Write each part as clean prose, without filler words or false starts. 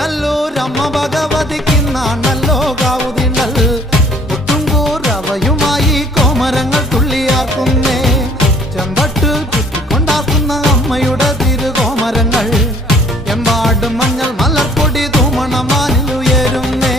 കൊടുങ്ങല്ലൂരമ്മ ഭഗവതിക്കിന്നാണല്ലോ കാവുതിണ്ടൽ. ഒത്തുംകൂറവയുമായി കോമരങ്ങൾ തുള്ളിയാർക്കുന്നേ. ചെമ്പട്ട് ചുറ്റിക്കൊണ്ടാക്കുന്ന അമ്മയുടെ തിരുകോമരങ്ങൾ എമ്പാടും മഞ്ഞൾ മലർപ്പൊടി തൂമണമാനിലുയരുന്നേ.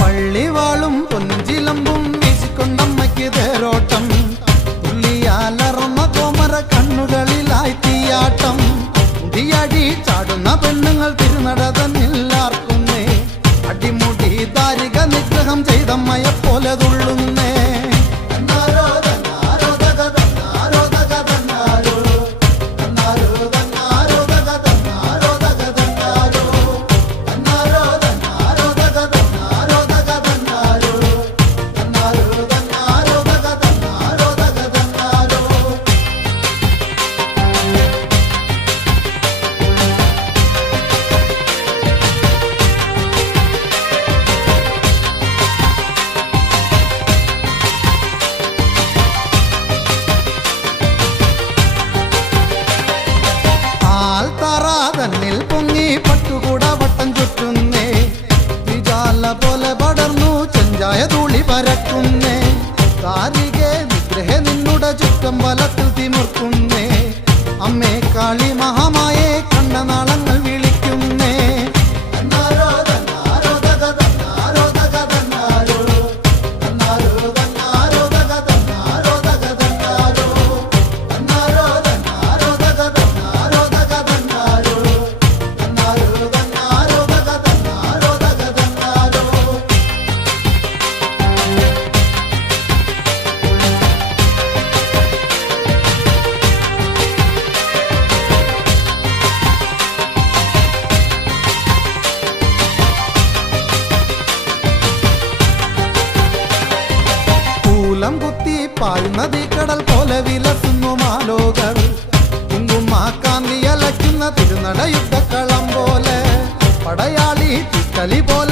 പള്ളിവാളും പൊഞ്ചിലമ്പും വീശിക്കൊണ്ടമ്മയ്ക്ക് തേരോട്ടം. തുള്ളിയാലറന്ന കോമര കണ്ണുകളിലായി തീയാട്ടം. മുടിയടി ചാടുന്ന പെണ്ണുങ്ങൾ തിരുനട തന്നില്ലാർക്കുന്നേ. അടിമുടി ദാരിക നിഗ്രഹം ചെയ്തമ്മയെ പോലെ തുള്ളുന്നേ. തന്നിൽ പൊങ്ങി പട്ടുകൂട വട്ടം ചുറ്റുന്നേ. വിജാല പോലെ പടർന്നു ചെഞ്ചായ തൂളി പരക്കുന്നേ. താരികെ നിഗ്രഹ നിന്നുടെ ചുറ്റം വലത്തിൽ തിമിർക്കുന്നേ. അമ്മേ കാളി മഹാമായെ കണ്ണനാളങ്ങൾ വിളിക്കുന്നേ. കുത്തി പായുന്നതി കടൽ പോലെ വിലസുന്നു മാലോകൾ. കുങ്കുമാക്കാന്തി അലയ്ക്കുന്ന തിരുനട യുദ്ധക്കളം പോലെ പടയാളി തിക്കലി പോലെ